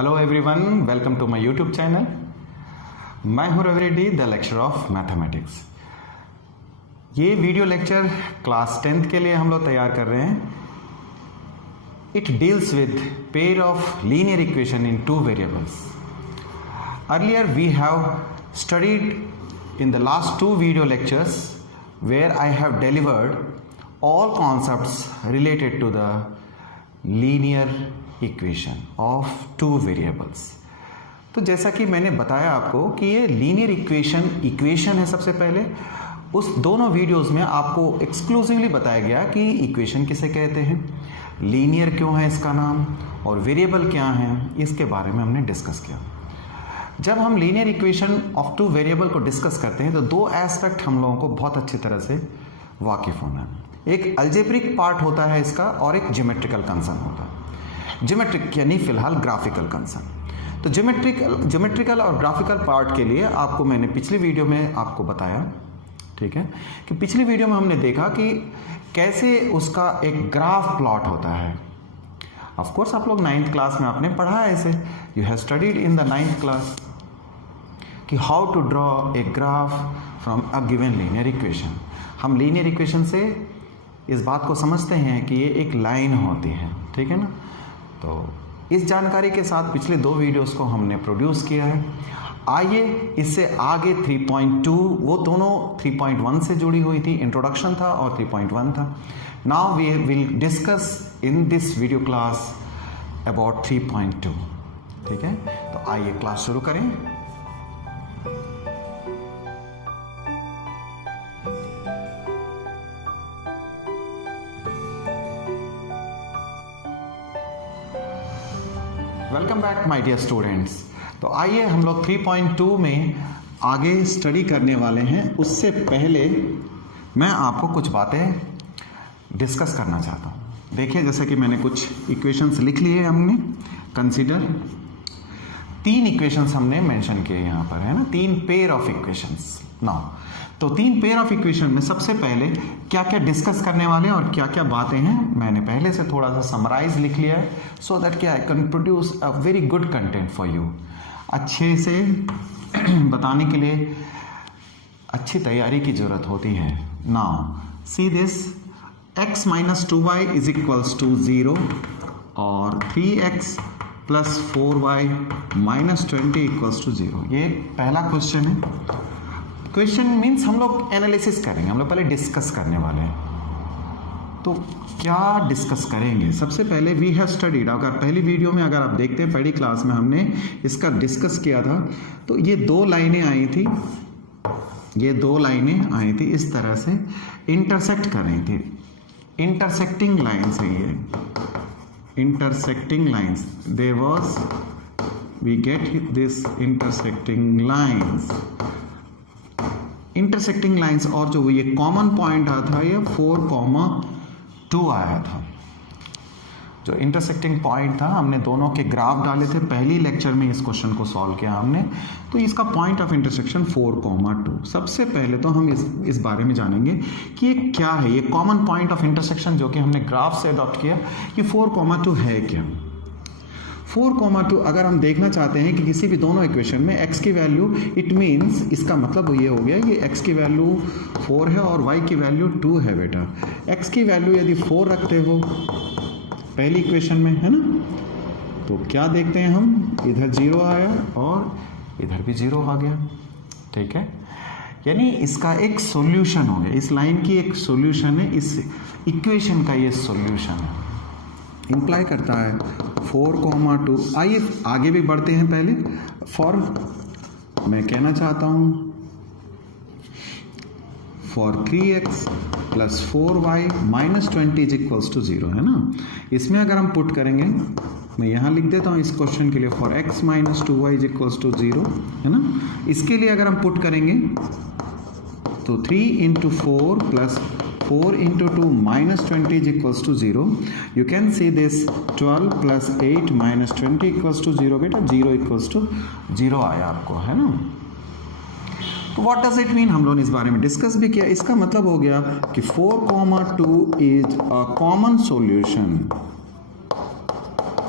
Hello everyone, welcome to my YouTube channel. मैं हूं Ravi Reddy, the lecture of mathematics. ये video lecture class 10th के लिए हम लोग तैयार कर रहे हैं। It deals with pair of linear equation in two variables. Earlier we have studied in the last two video lectures where I have delivered all concepts related to the linear equation of two variables। तो जैसा कि मैंने बताया आपको कि ये linear equation है। सबसे पहले उस दोनों वीडियोस में आपको एक्सक्लूसिवली बताया गया कि इक्वेशन किसे कहते हैं, लीनियर क्यों है इसका नाम, और वेरिएबल क्या है, इसके बारे में हमने डिस्कस किया। जब हम linear equation of two variable को डिस्कस करते हैं तो दो एस्पेक्ट हम लोगों को बहुत अच्छी तरह से वाकिफ होना है। एक अलजेब्रिक पार्ट होता है इसका और एक ज्योमेट्रिकल कंसर्न होता है। ज्योमेट्रिक यानी फिलहाल ग्राफिकल कंसर्न। तो ज्योमेट्रिकल और ग्राफिकल पार्ट के लिए आपको मैंने पिछली वीडियो में आपको बताया, ठीक है, कि पिछली वीडियो में हमने देखा कि कैसे उसका एक ग्राफ प्लॉट होता है। ऑफ कोर्स आप लोग 9th क्लास में आपने पढ़ा है इसे, you have studied in the 9th class कि how to draw a graph from a given linear equation. हम लीनियर इक्वेशन से इस बात को समझते हैं कि ये एक लाइन होती है, ठीक है ना। तो इस जानकारी के साथ पिछले दो वीडियोस को हमने प्रोड्यूस किया है। आइए इससे आगे 3.2, वो दोनों 3.1 से जुड़ी हुई थी, इंट्रोडक्शन था और 3.1 था। Now we will discuss in this video class about 3.2, ठीक है। तो आइए क्लास शुरू करें। Welcome back my dear students. तो आइए हम लोग 3.2 में आगे स्टडी करने वाले हैं। उससे पहले मैं आपको कुछ बातें डिस्कस करना चाहता हूँ। देखिए, जैसे कि मैंने कुछ इक्वेशंस लिख लिए हमने। कंसीडर 3 इक्वेशंस हमने मेंशन किए यहाँ पर, है ना, 3 पेयर ऑफ इक्वेशंस। नाउ तो 3 पेयर ऑफ इक्वेशन में सबसे पहले क्या क्या डिस्कस करने वाले हैं और क्या क्या बातें हैं, मैंने पहले से थोड़ा सा समराइज लिख लिया है, सो दैट कि I can produce a very good content for you. अच्छे से बताने के लिए अच्छी तैयारी की जरूरत होती है। Now see this, x minus 2y is equals to 0 और 3x plus 4y minus 20 equals to 0। ये पहला क्वेश्चन है। क्वेश्चन मीन्स हम लोग एनालिसिस करेंगे, हम लोग पहले डिस्कस करने वाले हैं। तो क्या डिस्कस करेंगे? सबसे पहले वी हैव स्टडीड, अगर पहली वीडियो में अगर आप देखते हैं, पहली क्लास में हमने इसका डिस्कस किया था। तो ये 2 लाइनें आई थी, ये 2 लाइनें आई थी, इस तरह से इंटरसेक्ट कर रही थी। इंटरसेक्टिंग लाइन्स है ये, intersecting lines. There was, we get this intersecting lines, intersecting lines. और जो ये कॉमन पॉइंट आया था ये 4,2 आया था। जो इंटरसेक्टिंग पॉइंट था, हमने दोनों के ग्राफ डाले थे पहली लेक्चर में, इस क्वेश्चन को सॉल्व किया हमने। तो इसका पॉइंट ऑफ इंटरसेक्शन 4,2। सबसे पहले तो हम इस बारे में जानेंगे कि ये क्या है, ये कॉमन पॉइंट ऑफ इंटरसेक्शन जो कि हमने ग्राफ से अडॉप्ट किया, ये 4,2 है क्या। 4,2 अगर हम देखना चाहते हैं कि किसी भी दोनों इक्वेशन में x की वैल्यू, इट मीन्स इसका मतलब ये हो गया, ये x की वैल्यू 4 है और y की वैल्यू 2 है बेटा। x की वैल्यू यदि 4 रखते हो पहली इक्वेशन में, है ना, तो क्या देखते हैं हम, इधर 0 आया और इधर भी 0 आ गया, ठीक है। यानी इसका एक सॉल्यूशन हो गया, इस लाइन की एक सॉल्यूशन है, इस इक्वेशन का ये सॉल्यूशन है, इंप्लाई करता है 4,2। आइए आगे भी बढ़ते हैं। पहले फॉर, मैं कहना चाहता हूँ for 3x plus 4y minus 20 is equals to 0, है ना। इसमें अगर हम पुट करेंगे, मैं यहाँ लिख देता हूँ इस क्वेश्चन के लिए, for x minus 2y is equals to 0, है ना। इसके लिए अगर हम पुट करेंगे तो 3 into 4 plus 4 into 2 minus 20 is equals to 0. You can see this 12 plus 8 minus 20 equals to 0. बेटा 0 equals to 0 आया आपको, है ना। तो what does it mean, हम लोगों ने इस बारे में डिस्कस भी किया। इसका मतलब हो गया कि 4,2 is a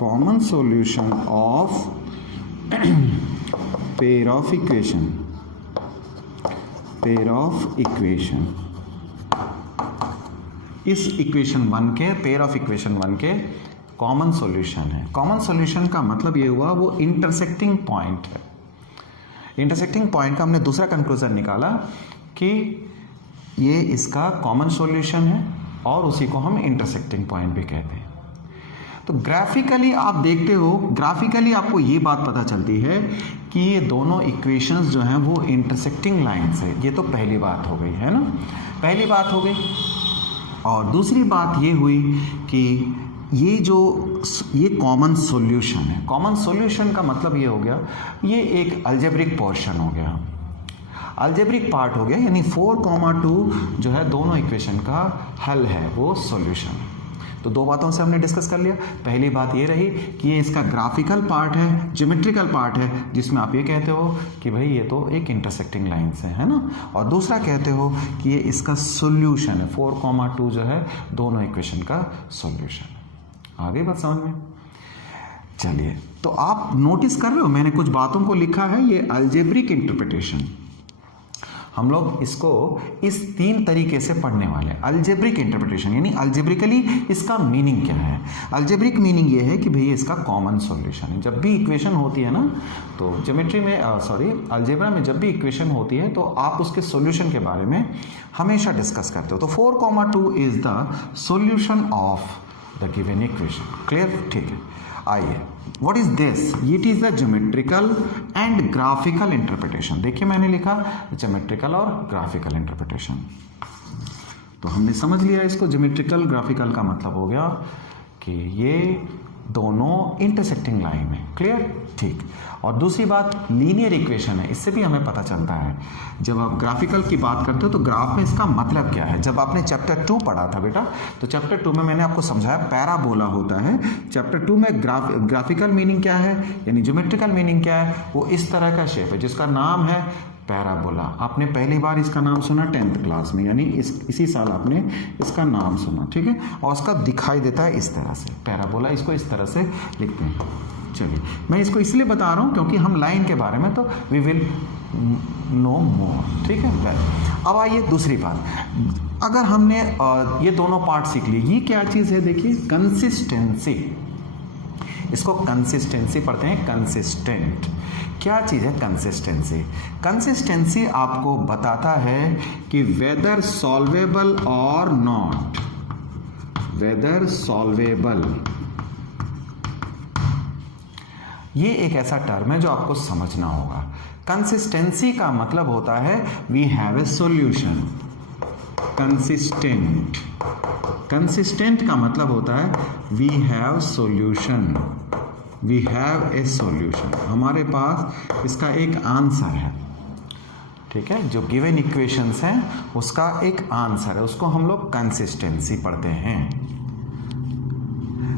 common solution of pair of equation, इस इक्वेशन 1 के, पेयर ऑफ इक्वेशन 1 के कॉमन सॉल्यूशन है। कॉमन सॉल्यूशन का मतलब ये हुआ वो इंटरसेक्टिंग पॉइंट है। इंटरसेक्टिंग पॉइंट का हमने दूसरा कंक्लूजन निकाला कि ये इसका कॉमन सॉल्यूशन है और उसी को हम इंटरसेक्टिंग पॉइंट भी कहते हैं। तो ग्राफिकली आप देखते हो, ग्राफिकली आपको ये बात पता चलती है कि ये दोनों इक्वेशंस जो हैं वो इंटरसेक्टिंग लाइन्स है। ये तो पहली बात हो गई है ना, पहली बात हो गई। और दूसरी बात ये हुई कि ये कॉमन सॉल्यूशन है। कॉमन सॉल्यूशन का मतलब ये हो गया, ये एक अलजेब्रिक पोर्शन हो गया, अलजेब्रिक पार्ट हो गया, यानी 4,2 जो है दोनों इक्वेशन का हल है, वो सॉल्यूशन। तो दो बातों से हमने डिस्कस कर लिया। पहली बात ये रही कि ये इसका ग्राफिकल पार्ट है, ज्योमेट्रिकल पार्ट है, जिसमें आप ये कहते हो कि भाई ये तो एक इंटरसेक्टिंग लाइन से है ना। और दूसरा कहते हो कि ये इसका सॉल्यूशन है, 4,2 जो है दोनों इक्वेशन का सॉल्यूशन। आगे बात समझ में? चलिए, तो आप नोटिस कर रहे हो मैंने कुछ बातों को लिखा है, ये अलजेब्रिक इंटरप्रिटेशन। हम लोग इसको इस 3 तरीके से पढ़ने वाले हैं। अलजेब्रिक इंटरप्रिटेशन यानी अलजेब्रिकली इसका मीनिंग क्या है। अलजेब्रिक मीनिंग ये है कि भैया इसका कॉमन सॉल्यूशन है। जब भी इक्वेशन होती है ना, तो ज्योमेट्री में अलजेब्रा में जब भी इक्वेशन होती है तो आप उसके सॉल्यूशन के बारे में हमेशा डिस्कस करते हो। तो 4,2 is the solution of the given equation. Clear? ठीक है, आइए, what is this? It is the geometrical and graphical interpretation. देखिए मैंने लिखा ज्योमेट्रिकल और ग्राफिकल इंटरप्रिटेशन। तो हमने समझ लिया इसको। ज्योमेट्रिकल ग्राफिकल का मतलब हो गया कि ये दोनों इंटरसेक्टिंग लाइन है। क्लियर? ठीक। और दूसरी बात लीनियर इक्वेशन है, इससे भी हमें पता चलता है। जब आप ग्राफिकल की बात करते हो तो ग्राफ में इसका मतलब क्या है। जब आपने चैप्टर 2 पढ़ा था बेटा, तो चैप्टर 2 में मैंने आपको समझाया पैराबोला होता है। चैप्टर 2 में ग्राफिकल मीनिंग क्या है, यानी ज्योमेट्रिकल मीनिंग क्या है, वो इस तरह का शेप है जिसका नाम है पैराबोला। आपने पहली बार इसका नाम सुना 10th क्लास में, यानी इसी साल आपने इसका नाम सुना, ठीक है। और उसका दिखाई देता है इस तरह से, पैराबोला, इसको इस तरह से लिखते हैं। चलिए, मैं इसको इसलिए बता रहा हूँ क्योंकि हम लाइन के बारे में तो वी विल नो मोर, ठीक है। वेल, अब आइए दूसरी बात। अगर हमने ये दोनों पार्ट सीख लिए, ये क्या चीज़ है देखिए, कंसिस्टेंसी। इसको कंसिस्टेंसी पढ़ते हैं, कंसिस्टेंट। क्या चीज़ है कंसिस्टेंसी? कंसिस्टेंसी आपको बताता है कि वेदर सॉल्वेबल और नॉट, वेदर सॉल्वेबल, ये एक ऐसा टर्म है जो आपको समझना होगा। कंसिस्टेंसी का मतलब होता है we have a solution. Consistent, consistent का मतलब होता है we have solution, we have a solution, हमारे पास इसका एक आंसर है, ठीक है। जो गिवन इक्वेशंस हैं उसका एक आंसर है, उसको हम लोग कंसिस्टेंसी पढ़ते हैं।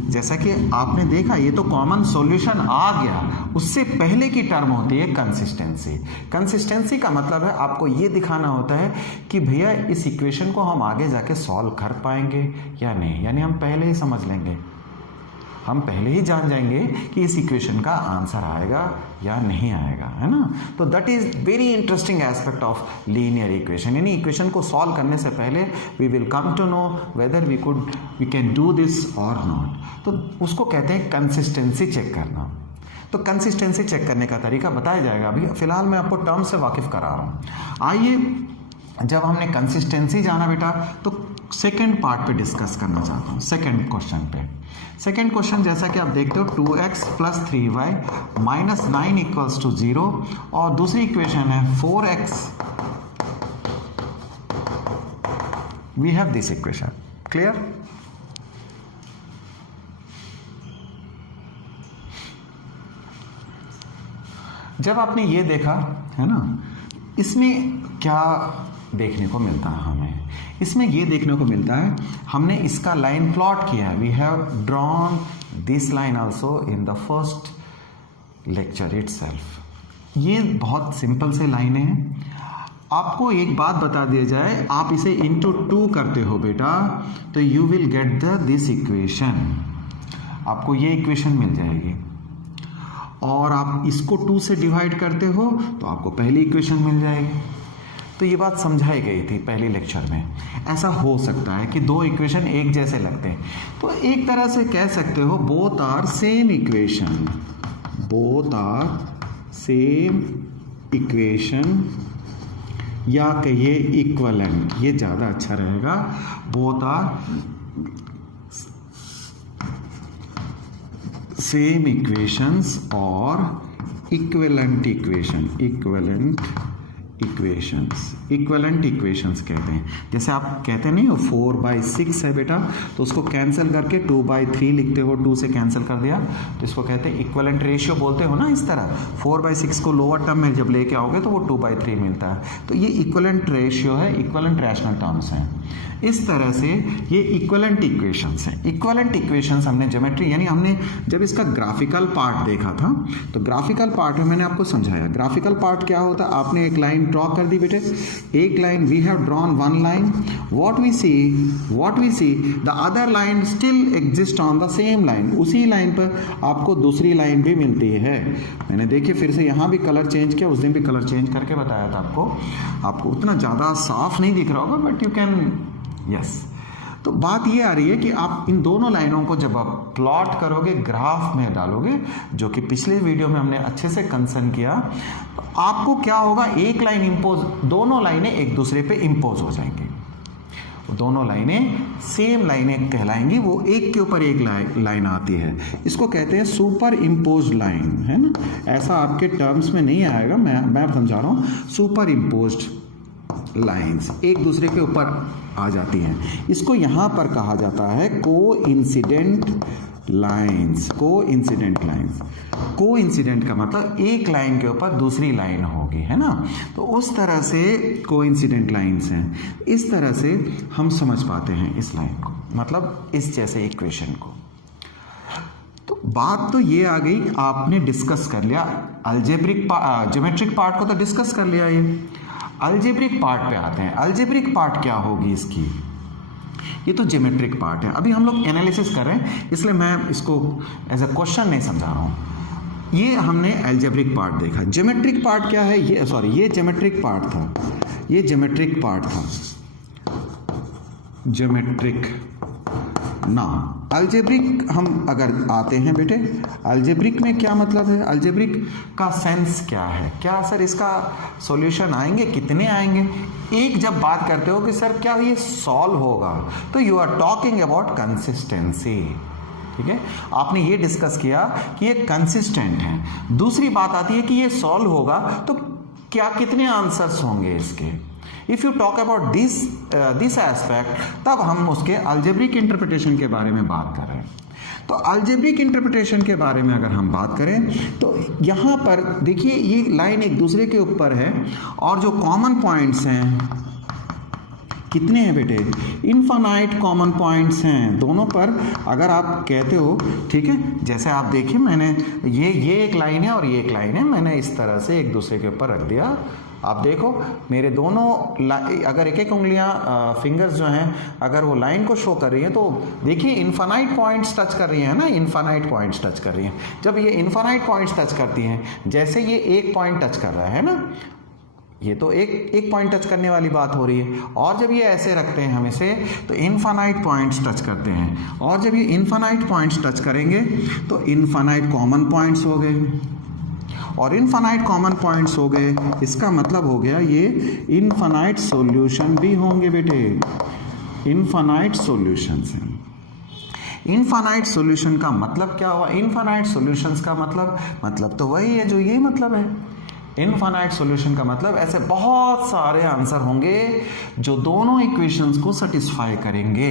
जैसा कि आपने देखा, ये तो कॉमन सॉल्यूशन आ गया, उससे पहले की टर्म होती है कंसिस्टेंसी। कंसिस्टेंसी का मतलब है आपको ये दिखाना होता है कि भैया इस इक्वेशन को हम आगे जाके सॉल्व कर पाएंगे या नहीं, यानी हम पहले ही समझ लेंगे, हम पहले ही जान जाएंगे कि इस इक्वेशन का आंसर आएगा या नहीं आएगा, है ना। तो that is very interesting aspect of linear equation, यानी इक्वेशन को सॉल्व करने से पहले we will come to know whether we can do this और नॉट। तो उसको कहते हैं कंसिस्टेंसी चेक करना। तो कंसिस्टेंसी चेक करने का तरीका बताया जाएगा, अभी फिलहाल मैं आपको टर्म से वाकिफ करा रहा हूँ। आइए, जब हमने कंसिस्टेंसी जाना बेटा, तो सेकेंड पार्ट पे डिस्कस करना चाहता हूँ, सेकेंड क्वेश्चन पे। सेकेंड क्वेश्चन जैसा कि आप देखते हो 2x + 3y - 9 = 0, और दूसरी इक्वेशन है 4x। We have this equation. Clear? जब आपने ये देखा है ना, इसमें क्या देखने को मिलता है हमें? इसमें ये देखने को मिलता है, हमने इसका लाइन प्लॉट किया है। We have drawn this line also in the first lecture itself. ये बहुत सिंपल से लाइनें हैं। आपको एक बात बता दिया जाए, आप इसे इंटू 2 करते हो बेटा, तो you will get this equation, आपको ये इक्वेशन मिल जाएगी। और आप इसको 2 से डिवाइड करते हो तो आपको पहली इक्वेशन मिल जाएगी। तो ये बात समझाई गई थी पहले लेक्चर में। ऐसा हो सकता है कि दो इक्वेशन एक जैसे लगते हैं, तो एक तरह से कह सकते हो both are same equation, both are same equation, या कहिए इक्वलेंट, ये ज़्यादा अच्छा रहेगा। बोथ आर सेम इक्वेशंस और इक्विवेलेंट इक्वेशन, इक्विवेलेंट इक्वेशंस कहते हैं। जैसे आप कहते नहीं हो 4/6 है बेटा, तो उसको कैंसिल करके 2/3 लिखते हो, 2 से कैंसिल कर दिया तो इसको कहते हैं इक्विवेलेंट रेशियो बोलते हो ना। इस तरह 4/6 को लोअर टर्म में जब लेके आओगे तो वो 2/3 मिलता है। तो ये इक्विवेलेंट रेशियो है, इक्विवेलेंट रैशनल टर्म्स हैं। इस तरह से ये इक्विवेलेंट इक्वेशंस हैं। इक्विवेलेंट इक्वेशंस हमने ज्योमेट्री यानी हमने जब इसका ग्राफिकल पार्ट देखा था, तो ग्राफिकल पार्ट में मैंने आपको समझाया ग्राफिकल पार्ट क्या होता है। आपने एक लाइन ड्रॉ कर दी बेटे, एक line, we have drawn one line, what we see the other line still exist on the same line. उसी लाइन पर आपको दूसरी लाइन भी मिलती है। मैंने देखिए फिर से यहाँ भी कलर चेंज किया, उस दिन भी कलर चेंज करके बताया था आपको उतना ज़्यादा साफ नहीं दिख रहा होगा, बट यू कैन यस। तो बात ये आ रही है कि आप इन दोनों लाइनों को जब आप प्लॉट करोगे, ग्राफ में डालोगे, जो कि पिछले वीडियो में हमने अच्छे से कंसर्न किया, तो आपको क्या होगा, एक लाइन इंपोज, दोनों लाइनें एक दूसरे पे इंपोज हो जाएंगी। दोनों लाइनें सेम लाइनें कहलाएंगी, वो एक के ऊपर एक लाइन आती है। इसको कहते हैं सुपर इम्पोज्ड लाइन, है ना। ऐसा आपके टर्म्स में नहीं आएगा, मैं समझा रहा हूँ। सुपर इम्पोज्ड लाइंस एक दूसरे के ऊपर आ जाती हैं। इसको यहाँ पर कहा जाता है कोइंसिडेंट लाइंस। कोइंसिडेंट का मतलब एक लाइन के ऊपर दूसरी लाइन होगी, है ना। तो उस तरह से कोइंसिडेंट लाइंस हैं। इस तरह से हम समझ पाते हैं इस लाइन को, मतलब इस जैसे इक्वेशन को। तो बात तो ये आ गई, आपने डिस्कस कर लिया अलजेब्रिक ज्योमेट्रिक पार्ट को, तो डिस्कस कर लिया। ये अलजेब्रिक पार्ट पे आते हैं। अलजेब्रिक पार्ट क्या होगी इसकी, ये तो ज्योमेट्रिक पार्ट है। अभी हम लोग एनालिसिस कर रहे हैं, इसलिए मैं इसको एज अ क्वेश्चन नहीं समझा रहा हूँ। ये हमने अलजेब्रिक पार्ट देखा। ज्योमेट्रिक पार्ट क्या है, ये ज्योमेट्रिक पार्ट था, ये ज्योमेट्रिक पार्ट था, ज्योमेट्रिक ना। अलजेब्रिक हम अगर आते हैं बेटे, अलजेब्रिक में क्या मतलब है, अलजेब्रिक का सेंस क्या है, क्या सर इसका सॉल्यूशन आएंगे, कितने आएंगे। एक जब बात करते हो कि सर क्या ये सॉल्व होगा, तो you are talking about consistency, ठीक है। आपने ये डिस्कस किया कि ये कंसिस्टेंट है। दूसरी बात आती है कि ये सॉल्व होगा तो क्या कितने आंसर्स होंगे इसके। If you talk about this aspect, तब हम उसके अलजेब्रिक इंटरप्रिटेशन के बारे में बात कर रहे हैं। तो अलजेब्रिक इंटरप्रिटेशन के बारे में अगर हम बात करें, तो यहाँ पर देखिए ये लाइन एक दूसरे के ऊपर है, और जो कॉमन पॉइंट्स हैं कितने हैं बेटे, इनफाइनाइट कॉमन पॉइंट्स हैं दोनों पर। अगर आप कहते हो, ठीक है, जैसे आप देखिए मैंने ये एक लाइन है और ये एक लाइन है, मैंने इस तरह से एक दूसरे के ऊपर रख दिया। आप देखो मेरे दोनों अगर एक उंगलियां फिंगर्स जो हैं, अगर वो लाइन को शो कर रही हैं, तो देखिए इनफाइनाइट पॉइंट्स टच कर रही हैं ना, इनफाइनाइट पॉइंट्स टच कर रही हैं। जब ये इनफाइनाइट पॉइंट्स टच करती हैं, जैसे ये एक पॉइंट टच कर रहा है ना, ये तो एक पॉइंट टच करने वाली बात हो रही है। और जब ये ऐसे रखते हैं हम इसे, तो इनफाइनाइट पॉइंट्स टच करते हैं। और जब ये इनफाइनाइट पॉइंट्स टच करेंगे तो इनफाइनाइट कॉमन पॉइंट्स हो गए, और इनफाइनाइट कॉमन पॉइंट्स हो गए, इसका मतलब हो गया ये इनफाइनाइट सॉल्यूशन भी होंगे बेटे। इनफाइनाइट सॉल्यूशंस हैं। इनफाइनाइट सॉल्यूशन का मतलब क्या हुआ, इनफाइनाइट सॉल्यूशंस का मतलब तो वही है जो ये मतलब है। इनफाइनाइट सॉल्यूशन का मतलब ऐसे बहुत सारे आंसर होंगे जो दोनों इक्वेशंस को सेटिस्फाई करेंगे।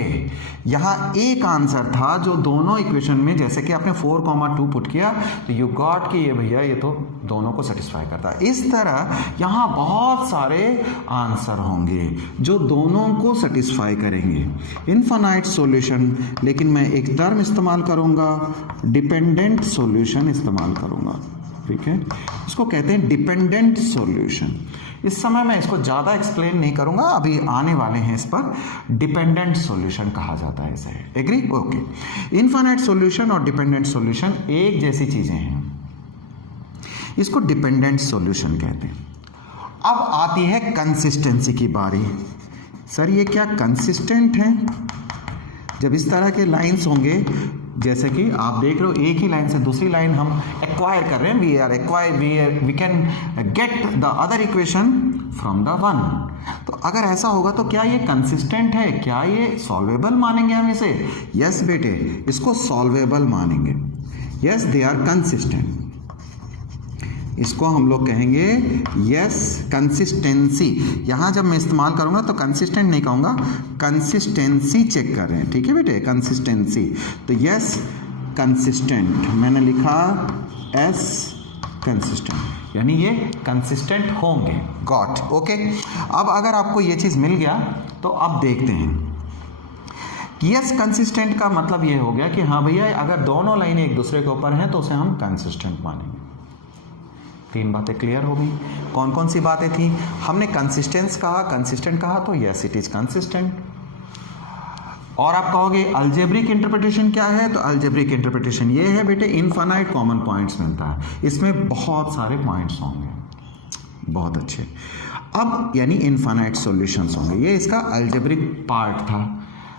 यहाँ एक आंसर था जो दोनों इक्वेशन में, जैसे कि आपने 4,2 पुट किया तो यू गॉट कि ये भैया ये तो दोनों को सेटिस्फाई करता है। इस तरह यहाँ बहुत सारे आंसर होंगे जो दोनों को सेटिस्फाई करेंगे। इनफाइनाइट सॉल्यूशन, लेकिन मैं एक टर्म इस्तेमाल करूँगा, डिपेंडेंट सॉल्यूशन इस्तेमाल करूँगा, ठीक है। इसको कहते हैं डिपेंडेंट सॉल्यूशन। इस समय मैं इसको ज़्यादा एक्सप्लेन नहीं करूंगा, अभी आने वाले हैं इस पर। डिपेंडेंट सॉल्यूशन कहा जाता है इसे, एग्री, ओके। इनफाइनाइट सॉल्यूशन और डिपेंडेंट सॉल्यूशन एक जैसी चीज़ें हैं, इसको डिपेंडेंट सॉल्यूशन कहते हैं। अब आती है कंसिस्टेंसी की बारी। सर ये क्या कंसिस्टेंट है? जब इस तरह के लाइंस होंगे, जैसे कि आप देख रहे हो एक ही लाइन से दूसरी लाइन हम एक्वायर कर रहे हैं, we can get the other equation from the one. तो अगर ऐसा होगा तो क्या ये कंसिस्टेंट है? क्या ये सॉल्वेबल मानेंगे हम इसे? यस बेटे, इसको सॉल्वेबल मानेंगे। Yes, they are consistent. इसको हम लोग कहेंगे यस कंसिस्टेंसी। यहां जब मैं इस्तेमाल करूंगा तो कंसिस्टेंट नहीं कहूंगा, कंसिस्टेंसी चेक कर रहे हैं, ठीक है बेटे, कंसिस्टेंसी। तो यस कंसिस्टेंट मैंने लिखा, एस कंसिस्टेंट, यानी ये कंसिस्टेंट होंगे। Got, okay. अब अगर आपको ये चीज मिल गया तो अब देखते हैं। यस कंसिस्टेंट का मतलब ये हो गया कि हाँ भैया, अगर दोनों लाइनें एक दूसरे के ऊपर हैं तो उसे हम कंसिस्टेंट मानेंगे। 3 बातें क्लियर हो गई। कौन कौन सी बातें थी? हमने कंसिस्टेंस कहा, कंसिस्टेंट कहा, तो यस इट इज कंसिस्टेंट। और आप कहोगे अलजेब्रिक इंटरप्रिटेशन क्या है? तो अलजेब्रिक इंटरप्रिटेशन ये है बेटे, इनफाइनाइट कॉमन पॉइंट्स मिलता है, इसमें बहुत सारे पॉइंट्स होंगे। बहुत अच्छे। अब यानी इनफाइनाइट सॉल्यूशंस होंगे, ये इसका अलजेब्रिक पार्ट था।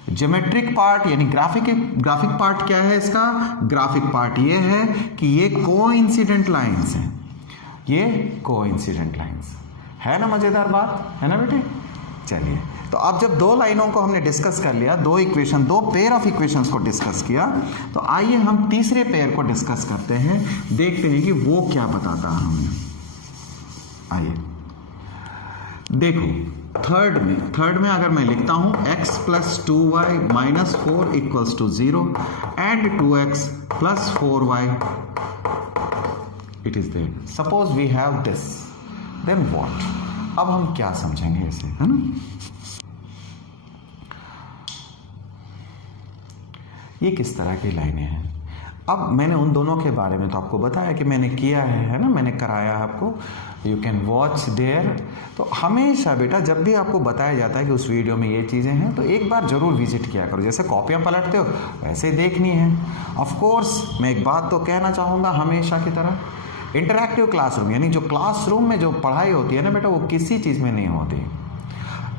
ज्योमेट्रिक पार्ट यानी ग्राफिक पार्ट क्या है इसका? ग्राफिक पार्ट ये है कि ये कोइंसिडेंट लाइंस हैं, ये कोइंसिडेंट लाइंस है ना। मजेदार बात है ना बेटे? चलिए, तो अब जब दो लाइनों को हमने डिस्कस कर लिया, दो पेयर ऑफ इक्वेशंस को डिस्कस किया, तो आइए हम तीसरे पेयर को डिस्कस करते हैं, देखते हैं कि वो क्या बताता है हमें। आइए देखो, थर्ड में अगर मैं लिखता हूं x + 2y - 4 = 0 and 2x + 4y, it is there. Suppose we have this, then what? अब हम क्या समझेंगे इसे, है ना? ये किस तरह की लाइनें हैं? अब मैंने उन दोनों के बारे में तो आपको बताया कि मैंने किया है ना, मैंने कराया है आपको, यू कैन वॉच देयर। तो हमेशा बेटा जब भी आपको बताया जाता है कि उस वीडियो में ये चीज़ें हैं, तो एक बार जरूर विजिट किया करो। जैसे कॉपियाँ पलटते हो वैसे ही देखनी है। ऑफ कोर्स मैं एक बात तो कहना चाहूँगा, हमेशा की तरह इंटरैक्टिव क्लासरूम, यानी जो क्लासरूम में जो पढ़ाई होती है ना बेटा, वो किसी चीज़ में नहीं होती,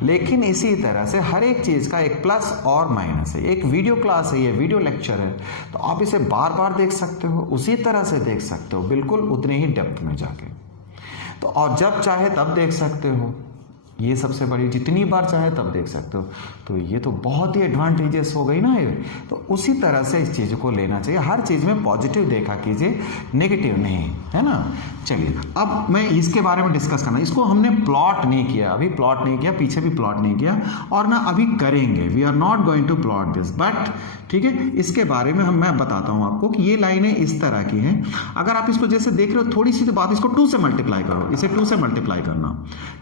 लेकिन इसी तरह से हर एक चीज़ का एक प्लस और माइनस है। एक वीडियो क्लास है, ये वीडियो लेक्चर है, तो आप इसे बार बार देख सकते हो, उसी तरह से देख सकते हो, बिल्कुल उतने ही डेप्थ में जाके। तो और जब चाहे तब देख सकते हो, ये सबसे बड़ी, जितनी बार चाहे तब देख सकते हो। तो ये तो बहुत ही एडवांटेजेस हो गई ना ये। तो उसी तरह से इस चीज़ को लेना चाहिए, हर चीज़ में पॉजिटिव देखा कीजिए, नेगेटिव नहीं, है ना। चलिए, अब मैं इसके बारे में डिस्कस करना, इसको हमने प्लॉट नहीं किया, अभी प्लॉट नहीं किया, पीछे भी प्लॉट नहीं किया, और ना अभी करेंगे। We are not going to plot this, but ठीक है, इसके बारे में मैं बताता हूँ आपको कि ये लाइनें इस तरह की हैं। अगर आप इसको जैसे देख रहे हो, थोड़ी सी तो बात, इसको 2 से मल्टीप्लाई करो, इसे 2 से मल्टीप्लाई करना,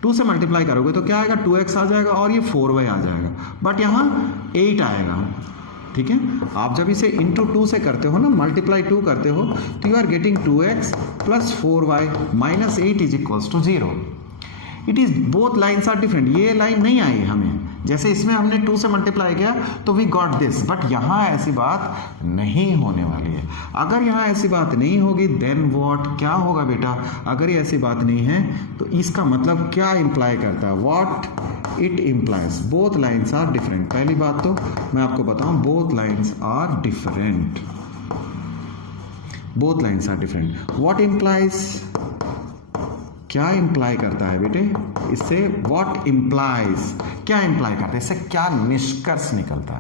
2 से मल्टीप्लाई करोगे तो क्या आएगा? 2x आ जाएगा और ये 4y आ जाएगा, बट यहाँ 8 आएगा। ठीक है, आप जब इसे इंटू 2 से करते हो ना, मल्टीप्लाई 2 करते हो, तो you are getting 2x + 4y - 8 = 0। It is both lines are different. ये लाइन नहीं आई हमें, जैसे इसमें हमने 2 से मल्टीप्लाई किया तो वी गॉट दिस, बट यहाँ ऐसी बात नहीं होने वाली है। अगर यहाँ ऐसी बात नहीं होगी, देन व्हाट, क्या होगा बेटा? अगर ये ऐसी बात नहीं है तो इसका मतलब क्या इंप्लाई करता है? What it implies, both lines are different. पहली बात तो मैं आपको बताऊं, both lines are different, both lines are different. What implies, क्या इंप्लाई करता है बेटे इससे? व्हाट इंप्लाइज, क्या इंप्लाई करता है इससे? क्या निष्कर्ष निकलता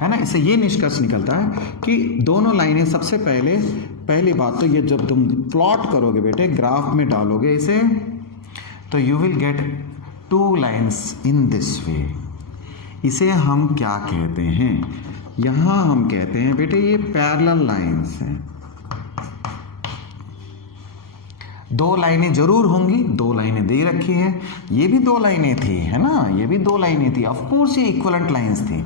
है ना? इससे ये निष्कर्ष निकलता है कि दोनों लाइनें, सबसे पहली बात तो ये, जब तुम प्लॉट करोगे बेटे, ग्राफ में डालोगे इसे, तो you will get 2 lines in this way. इसे हम क्या कहते हैं? यहां हम कहते हैं बेटे ये पैरेलल लाइन्स हैं। 2 लाइनें जरूर होंगी, 2 लाइनें दे रखी है, ये भी 2 लाइनें थी, है ना, ये भी 2 लाइनें थी। ऑफ कोर्स ये इक्विवेलेंट लाइंस थी।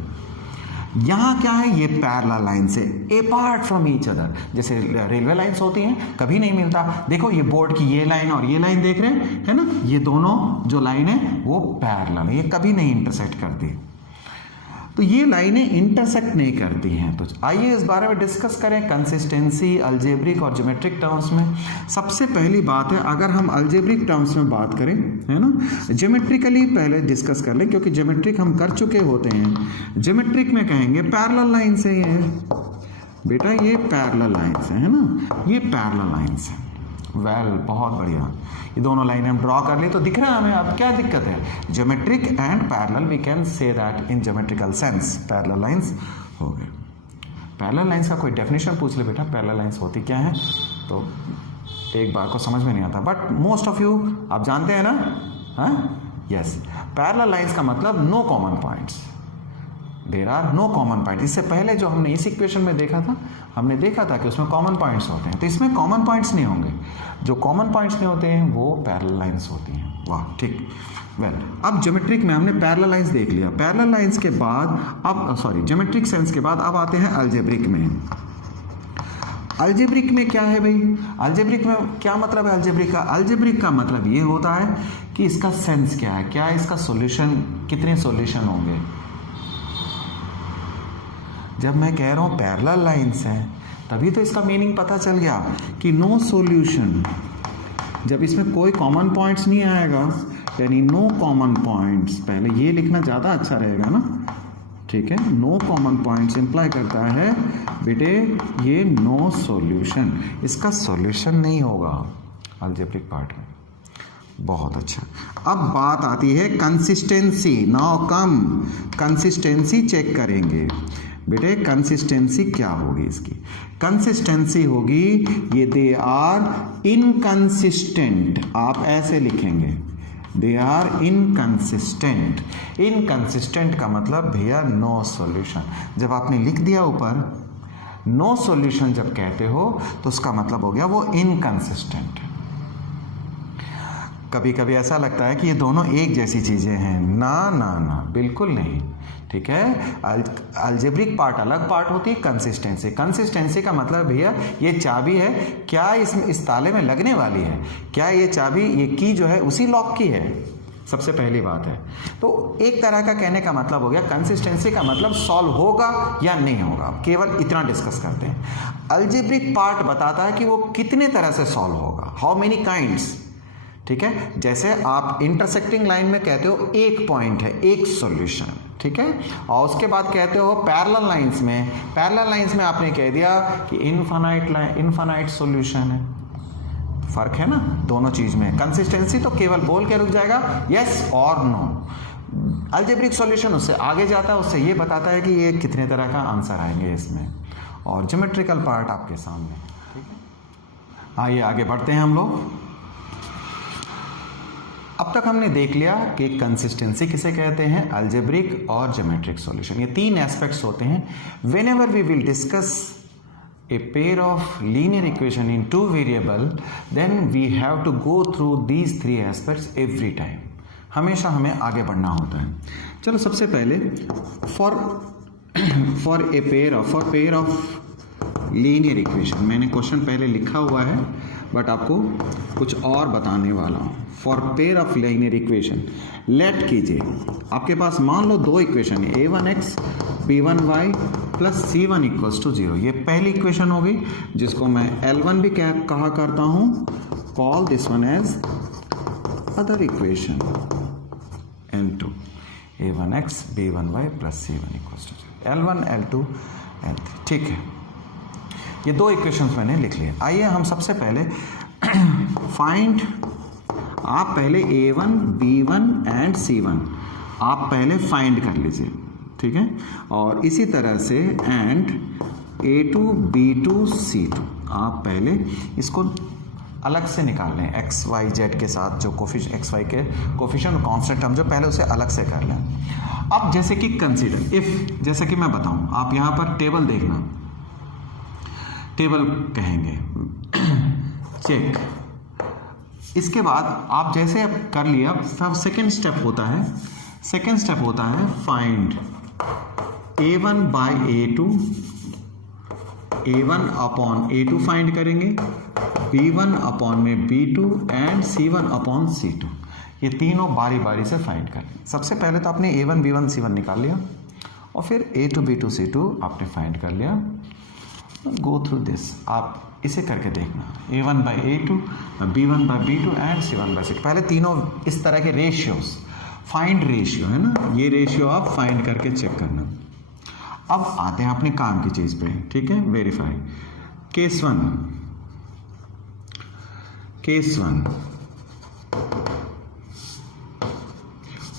यहाँ क्या है? ये पैरेलल लाइन्स है, अपार्ट फ्रॉम ईच अदर। जैसे रेलवे लाइन्स होती हैं, कभी नहीं मिलता। देखो ये बोर्ड की ये लाइन और ये लाइन देख रहे हैं, है ना, ये दोनों जो लाइन है वो पैरेलल है, ये कभी नहीं इंटरसेक्ट करती। तो ये लाइनें इंटरसेक्ट नहीं करती हैं। तो आइए इस बारे में डिस्कस करें कंसिस्टेंसी अलजेब्रिक और ज्योमेट्रिक टर्म्स में। सबसे पहली बात है, अगर हम अलजेब्रिक टर्म्स में बात करें, है ना, ज्योमेट्रिकली पहले डिस्कस कर लें, क्योंकि ज्योमेट्रिक हम कर चुके होते हैं। ज्योमेट्रिक में कहेंगे पैरेलल लाइन्स है ये बेटा, ये पैरेलल लाइन्स है ना, ये पैरेलल लाइन्स है। बहुत बढ़िया, ये दोनों लाइन हम ड्रॉ कर ले तो दिख रहा है हमें। अब क्या दिक्कत है, geometric and parallel, we can say that in geometrical sense parallel lines हो गए। पैरेलल लाइंस का कोई डेफिनेशन पूछ ले बेटा, पैरेलल लाइंस होती क्या है, तो एक बार को समझ में नहीं आता, बट मोस्ट ऑफ यू आप जानते हैं ना। हाँ यस, पैरेलल लाइंस का मतलब no common points, there are no common point. इससे पहले जो हमने इस इक्वेशन में देखा था, हमने देखा था कि उसमें कॉमन पॉइंट्स होते हैं, तो इसमें कॉमन पॉइंट्स नहीं होंगे। जो कॉमन पॉइंट्स नहीं होते हैं वो पैरेलल लाइंस होती हैं। वाह ठीक, वेल अब ज्योमेट्रिक में हमने पैरेलल लाइंस देख लिया। पैरेलल लाइंस के बाद अब ज्योमेट्रिक सेंस के बाद अब आते हैं अलजेब्रिक में। अलजेब्रिक में क्या है भाई, अलजेब्रिक में क्या मतलब है अलजेब्रिक का? अलजेब्रिक का मतलब ये होता है कि इसका सेंस क्या है, क्या इसका सॉल्यूशन, कितने सॉल्यूशन होंगे। जब मैं कह रहा हूँ पैरेलल लाइंस हैं, तभी तो इसका मीनिंग पता चल गया कि नो सॉल्यूशन। जब इसमें कोई कॉमन पॉइंट्स नहीं आएगा, यानी नो कॉमन पॉइंट्स, पहले ये लिखना ज़्यादा अच्छा रहेगा ना, ठीक है। नो कॉमन पॉइंट्स इंप्लाई करता है बेटे ये नो सॉल्यूशन, इसका सॉल्यूशन नहीं होगा अलजेब्रिक पार्ट में। बहुत अच्छा, अब बात आती है consistency. Now come, consistency check करेंगे बेटे। कंसिस्टेंसी क्या होगी इसकी? कंसिस्टेंसी होगी ये दे आर इनकंसिस्टेंट, आप ऐसे लिखेंगे दे आर इनकंसिस्टेंट। इनकंसिस्टेंट का मतलब भैया नो सॉल्यूशन। जब आपने लिख दिया ऊपर नो सॉल्यूशन जब कहते हो तो उसका मतलब हो गया वो इनकंसिस्टेंट। कभी कभी ऐसा लगता है कि ये दोनों एक जैसी चीज़ें हैं, ना ना ना बिल्कुल नहीं, ठीक है। अलजेब्रिक पार्ट अलग पार्ट होती है, कंसिस्टेंसी। कंसिस्टेंसी का मतलब भैया ये चाबी है, क्या इस ताले में लगने वाली है, क्या ये चाबी, ये की जो है उसी लॉक की है, सबसे पहली बात है। तो एक तरह का कहने का मतलब हो गया कंसिस्टेंसी का मतलब सॉल्व होगा या नहीं होगा, केवल इतना डिस्कस करते हैं। अलजेब्रिक पार्ट बताता है कि वो कितने तरह से सॉल्व होगा, हाउ मेनी काइंड्स, ठीक है। जैसे आप इंटरसेक्टिंग लाइन में कहते हो एक पॉइंट है, एक सॉल्यूशन, ठीक है। और उसके बाद कहते हो पैरेलल लाइंस में, पैरेलल लाइंस में आपने कह दिया कि इनफाइनाइट सॉल्यूशन है। फर्क है ना दोनों चीज में। कंसिस्टेंसी तो केवल बोल के रुक जाएगा यस और नो। अलजेब्रिक सॉल्यूशन उससे आगे जाता है, उससे ये बताता है कि ये कितने तरह का आंसर आएंगे इसमें, और ज्योमेट्रिकल पार्ट आपके सामने, ठीक है। आइए आगे बढ़ते हैं हम लोग। अब तक हमने देख लिया कि कंसिस्टेंसी किसे कहते हैं, अलजेब्रिक और ज्योमेट्रिक सॉल्यूशन, ये तीन एस्पेक्ट्स होते हैं। Whenever we will discuss a pair of linear equation in two variable, then we have to go through these three aspects every time. हमेशा हमें आगे बढ़ना होता है। चलो सबसे पहले for a pair of linear equation, मैंने क्वेश्चन पहले लिखा हुआ है बट आपको कुछ और बताने वाला हूँ। For pair of linear equation let कीजिए, आपके पास मान लो दो इक्वेशन है, a1x b1y plus c1 equals to 0। ये पहली इक्वेशन होगी जिसको मैं L1 भी कहा करता हूँ। Call this one as other equation L2, a1x b1y plus c1 equals to 0, L1 L2 L3, ठीक है। ये दो इक्वेशंस मैंने लिख लिए। आइए हम सबसे पहले फाइंड, आप पहले a1 b1 एंड c1 आप पहले फाइंड कर लीजिए, ठीक है। और इसी तरह से एंड a2 b2 c2 आप पहले इसको अलग से निकाल लें, एक्स वाई जेड के साथ जो एक्स वाई के कोफिशिएंट कांस्टेंट हम जो पहले उसे अलग से कर लें। अब जैसे कि कंसीडर इफ, जैसे कि मैं बताऊं, आप यहाँ पर टेबल देखना, टेबल कहेंगे चेक। इसके बाद आप जैसे कर लिया, अब सेकेंड स्टेप होता है, सेकेंड स्टेप होता है find a1 bye a2, a1 upon a2 find करेंगे, b1 अपॉन में b2 and c1 upon c2। ये तीनों बारी बारी से फाइंड कर लें। सबसे पहले तो आपने a1 b1 c1 निकाल लिया और फिर A2 B2 C2 आपने फाइंड कर लिया। गो थ्रू दिस, आप इसे करके देखना, A1 by A2, B1 by B2 and C1 by C2। पहले तीनों इस तरह के रेशियोज, फाइंड रेशियो है ना, ये रेशियो आप फाइंड करके चेक करना। अब आते हैं अपने काम की चीज पे, ठीक है। Verify case one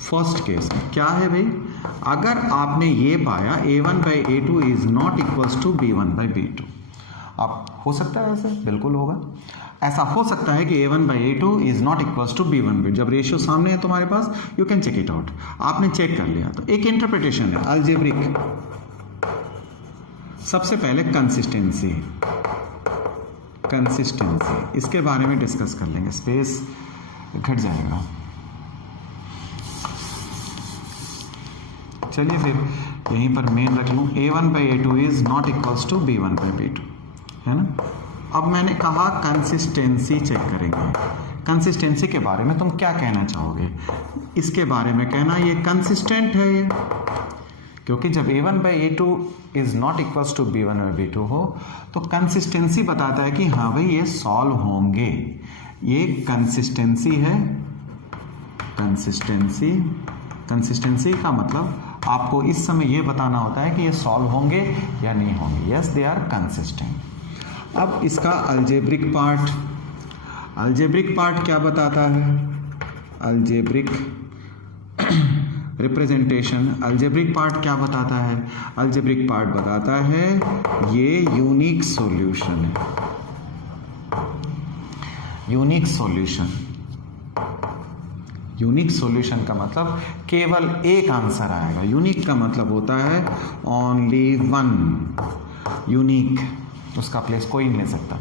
first case में क्या है भाई, अगर आपने ये पाया A1 by A2 is not equals to B1 by B2, आप हो सकता है ऐसा, बिल्कुल होगा, ऐसा हो सकता है कि A1 by A2 is not equals to B1 by, जब रेशियो सामने है तुम्हारे पास, you can check it out. आपने चेक कर लिया तो एक इंटरप्रिटेशन है अलजेब्रिक। सबसे पहले कंसिस्टेंसी, इसके बारे में डिस्कस कर लेंगे, स्पेस घट जाएगा। चलिए फिर यहीं पर मेन रख लूँ, A1 by A2 is not equals to B1 by B2, है ना। अब मैंने कहा कंसिस्टेंसी चेक करेंगे। कंसिस्टेंसी के बारे में तुम क्या कहना चाहोगे? इसके बारे में कहना ये कंसिस्टेंट है ये, क्योंकि जब A1 by A2 is not equals to B1 by B2 हो तो कंसिस्टेंसी बताता है कि हाँ भाई ये सॉल्व होंगे, ये कंसिस्टेंसी है। कंसिस्टेंसी का मतलब आपको इस समय ये बताना होता है कि ये सॉल्व होंगे या नहीं होंगे। Yes, they are consistent. अब इसका अलजेब्रिक पार्ट क्या बताता है? अलजेब्रिक रिप्रेजेंटेशन, अलजेब्रिक पार्ट क्या बताता है? अलजेब्रिक पार्ट बताता है ये यूनिक सॉल्यूशन है। यूनिक सॉल्यूशन का मतलब केवल एक आंसर आएगा। यूनिक का मतलब होता है ओनली वन, यूनिक, उसका प्लेस कोई नहीं ले सकता।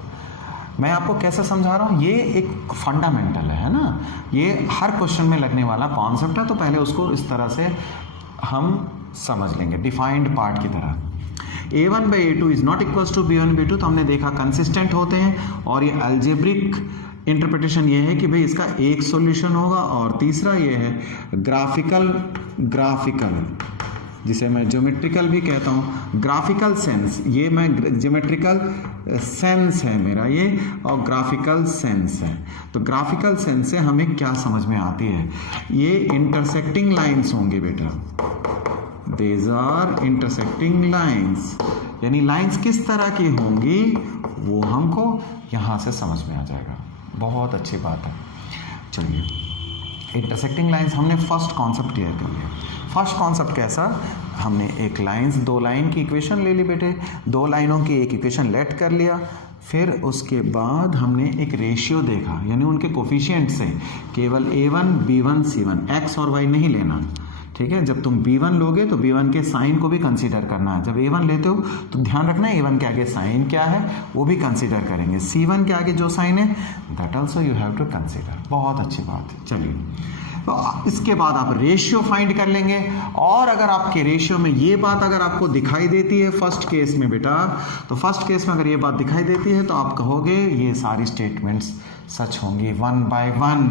मैं आपको कैसे समझा रहा हूँ, ये एक फंडामेंटल है ना, ये हर क्वेश्चन में लगने वाला कॉन्सेप्ट है, तो पहले उसको इस तरह से हम समझ लेंगे, डिफाइंड पार्ट की तरह। A1 by A2 is not equals to B1 by B2, तो हमने देखा कंसिस्टेंट होते हैं। और ये अल्जेब्रिक इंटरप्रिटेशन ये है कि भाई इसका एक सॉल्यूशन होगा, और तीसरा ये है ग्राफिकल, जिसे मैं ज्योमेट्रिकल भी कहता हूँ। ग्राफिकल सेंस, ये मैं ज्योमेट्रिकल सेंस है मेरा ये, और ग्राफिकल सेंस है। तो ग्राफिकल सेंस से हमें क्या समझ में आती है, ये इंटरसेक्टिंग लाइंस होंगी बेटा, देज आर इंटरसेक्टिंग लाइंस, यानी लाइंस किस तरह की होंगी वो हमको यहाँ से समझ में आ जाएगा। बहुत अच्छी बात है। चलिए, इंटरसेक्टिंग लाइंस हमने फर्स्ट कॉन्सेप्ट क्लियर कर लिया। फर्स्ट कॉन्सेप्ट कैसा, हमने एक लाइंस, दो लाइन की इक्वेशन ले ली बेटे, दो लाइनों की एक इक्वेशन लेट कर लिया, फिर उसके बाद हमने एक रेशियो देखा, यानी उनके कोफिशिएंट से केवल A1 B1 C1, X और Y नहीं लेना, ठीक है। जब तुम B1 लोगे तो B1 के साइन को भी कंसीडर करना है। जब A1 लेते हो तो ध्यान रखना A1 के आगे साइन क्या है वो भी कंसीडर करेंगे, C1 के आगे जो साइन है that also you have to consider. बहुत अच्छी बात है। चलिए, तो इसके बाद आप रेशियो फाइंड कर लेंगे, और अगर आपके रेशियो में ये बात अगर आपको दिखाई देती है फर्स्ट केस में बेटा, तो फर्स्ट केस में अगर ये बात दिखाई देती है तो आप कहोगे ये सारी स्टेटमेंट्स सच होंगी 1 by 1।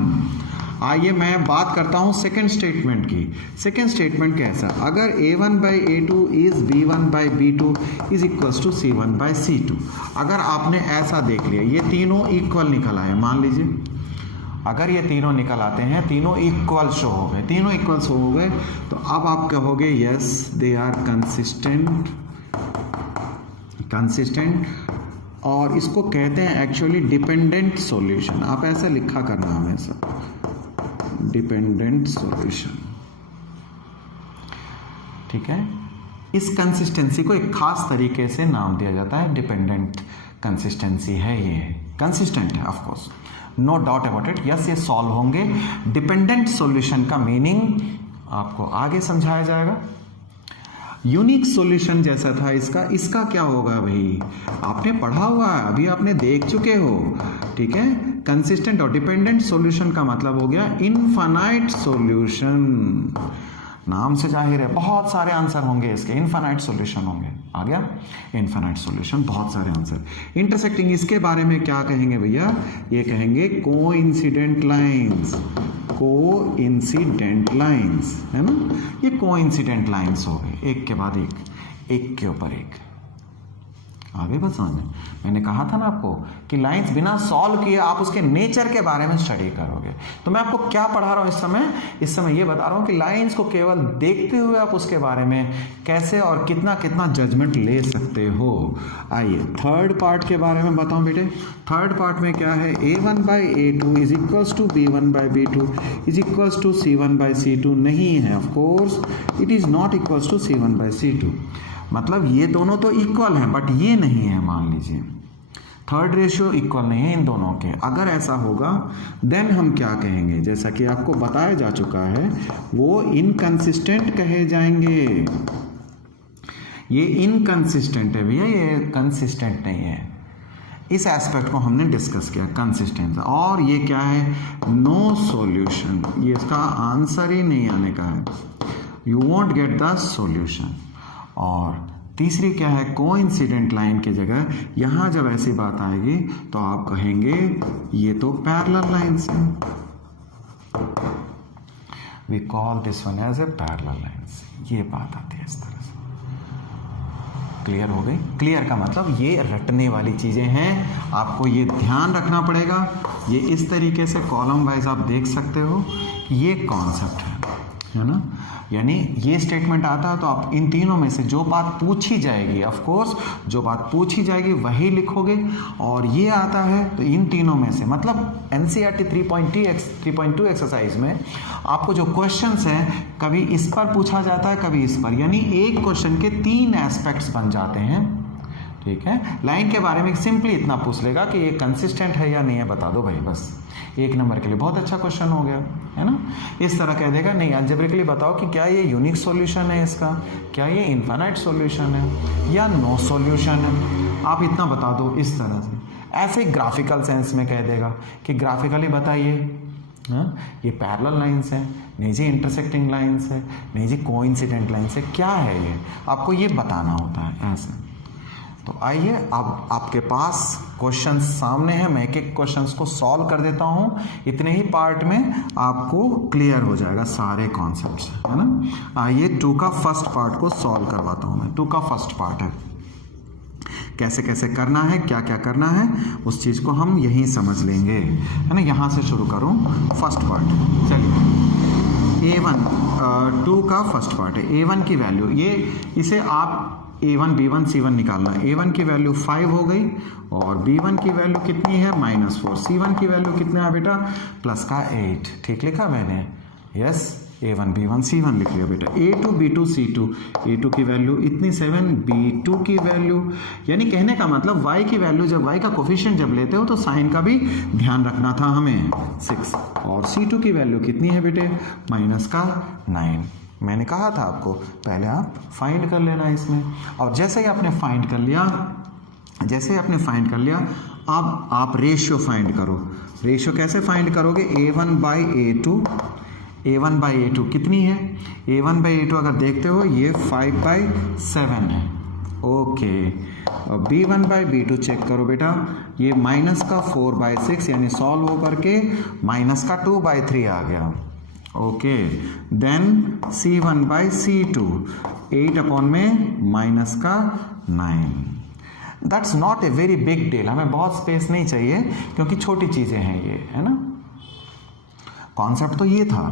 आइए मैं बात करता हूँ सेकंड स्टेटमेंट की। सेकंड स्टेटमेंट कैसा, अगर A1 by A2 is B1 by B2 is equals to C1 by C2, अगर आपने ऐसा देख लिया ये तीनों इक्वल निकल आए, मान लीजिए अगर ये तीनों निकल आते हैं, तीनों इक्वल शो हो गए, तीनों इक्वल शो हो गए, तो अब आप कहोगे यस दे आर कंसिस्टेंट, और इसको कहते हैं एक्चुअली डिपेंडेंट सॉल्यूशन। आप ऐसा लिखा करना हमेशा, डिपेंडेंट सॉल्यूशन, ठीक है। इस कंसिस्टेंसी को एक खास तरीके से नाम दिया जाता है, डिपेंडेंट कंसिस्टेंसी है, ये कंसिस्टेंट है of course, no doubt about it. Yes, ये सॉल्व होंगे। डिपेंडेंट सॉल्यूशन का मीनिंग आपको आगे समझाया जाएगा। यूनिक सॉल्यूशन जैसा था इसका क्या होगा भाई, आपने पढ़ा हुआ है, अभी आपने देख चुके हो, ठीक है। कंसिस्टेंट और डिपेंडेंट सॉल्यूशन का मतलब हो गया इनफाइनाइट सॉल्यूशन। नाम से जाहिर है बहुत सारे आंसर होंगे इसके, इनफाइनाइट सॉल्यूशन होंगे। आ गया इनफाइनाइट सॉल्यूशन, बहुत सारे आंसर। इंटरसेक्टिंग इसके बारे में क्या कहेंगे भैया, ये कहेंगे कोइंसिडेंट लाइंस, कोइंसिडेंट लाइंस है ना, ये कोइंसिडेंट लाइंस हो गए, एक के बाद एक, एक के ऊपर एक। आगे बस समझ में, मैंने कहा था ना आपको कि लाइंस बिना सॉल्व किए आप उसके नेचर के बारे में स्टडी करोगे। तो मैं आपको क्या पढ़ा रहा हूं इस समय ये बता रहा हूं कि लाइंस को केवल देखते हुए आप उसके बारे में कैसे और कितना कितना जजमेंट ले सकते हो। आइए थर्ड पार्ट के बारे में बताऊं बेटे। थर्ड पार्ट में क्या है, a1/a2 is equals to b1/b2 is equals to c1/c2 नहीं है। Of course it is not equals to c1/c2, मतलब ये दोनों तो इक्वल हैं बट ये नहीं है, मान लीजिए थर्ड रेशियो इक्वल नहीं है इन दोनों के। अगर ऐसा होगा देन हम क्या कहेंगे, जैसा कि आपको बताया जा चुका है, वो इनकंसिस्टेंट कहे जाएंगे। ये इनकंसिस्टेंट है भैया, ये कंसिस्टेंट नहीं है। इस एस्पेक्ट को हमने डिस्कस किया, कंसिस्टेंस। और ये क्या है, नो सॉल्यूशन, ये इसका आंसर ही नहीं आने का है, you want get the solution. और तीसरी क्या है, कोइंसिडेंट लाइन की जगह यहां जब ऐसी बात आएगी तो आप कहेंगे ये तो पैरेलल लाइंस है, we call this one as a parallel lines. ये बात आती है इस तरह से। क्लियर हो गई? क्लियर का मतलब ये रटने वाली चीजें हैं, आपको ये ध्यान रखना पड़ेगा। ये इस तरीके से कॉलम वाइज आप देख सकते हो कि ये कॉन्सेप्ट है ना। यानी ये स्टेटमेंट आता है तो आप इन तीनों में से जो बात पूछी जाएगी, ऑफ कोर्स जो बात पूछी जाएगी वही लिखोगे। और ये आता है तो इन तीनों में से, मतलब एनसीईआरटी 3.2 एक्सरसाइज में आपको जो क्वेश्चंस हैं कभी इस पर पूछा जाता है कभी इस पर, यानी एक क्वेश्चन के 3 एस्पेक्ट्स बन जाते हैं। ठीक है, लाइन के बारे में सिंपली इतना पूछ लेगा कि ये कंसिस्टेंट है या नहीं है, बता दो भाई, बस 1 नंबर के लिए बहुत अच्छा क्वेश्चन हो गया, है ना। इस तरह कह देगा नहीं अलजेब्रिकली बताओ कि क्या ये यूनिक सॉल्यूशन है इसका, क्या ये इनफाइनाइट सॉल्यूशन है या नो सॉल्यूशन है, आप इतना बता दो इस तरह से। ऐसे ग्राफिकल सेंस में कह देगा कि ग्राफिकली बताइए, ये पैरेलल लाइंस है, नहीं जी इंटरसेक्टिंग लाइंस है, नहीं जी कोइंसिडेंट लाइंस है, क्या है ये, आपको ये बताना होता है ऐसे। तो आइए अब आपके पास क्वेश्चंस सामने हैं, मैं एक एक क्वेश्चंस को सॉल्व कर देता हूं। इतने ही पार्ट में आपको क्लियर हो जाएगा सारे कॉन्सेप्ट्स, है ना। आइए 2 का फर्स्ट पार्ट को सॉल्व करवाता हूं मैं। 2 का फर्स्ट पार्ट है, कैसे कैसे करना है, क्या क्या करना है, उस चीज को हम यहीं समझ लेंगे, है ना। यहां से शुरू करूं फर्स्ट पार्ट। चलिए A1 2 का फर्स्ट पार्ट है। A1 की वैल्यू, ये इसे आप A1 B1 C1 निकालना है। A1 की वैल्यू 5 हो गई और B1 की वैल्यू कितनी है -4, C1 की वैल्यू कितना है बेटा प्लस का 8। ठीक लिखा मैंने, यस A1 B1 C1 लिख लिया बेटा। A2 B2 C2, A2 की वैल्यू इतनी 7, B2 की वैल्यू, यानी कहने का मतलब y की वैल्यू जब y का कोफिशिएंट जब लेते हो तो साइन का भी ध्यान रखना था हमें, 6। और C2 की वैल्यू कितनी है बेटे माइनस का 9। मैंने कहा था आपको पहले आप फाइंड कर लेना इसमें। और जैसे ही आपने फाइंड कर लिया, अब आप रेशियो फाइंड करो। रेशियो कैसे फाइंड करोगे, A1/A2 कितनी है, A1/A2 अगर देखते हो ये 5/7 है, ओके। और B1/B2 चेक करो बेटा, ये माइनस का 4/6 यानी सॉल्व हो करके माइनस का 2/3 आ गया, ओके। देन C1/C2 8 में माइनस का 9। That's not a very big deal, हमें बहुत स्पेस नहीं चाहिए क्योंकि छोटी चीजें हैं ये, है ना। कॉन्सेप्ट तो ये था।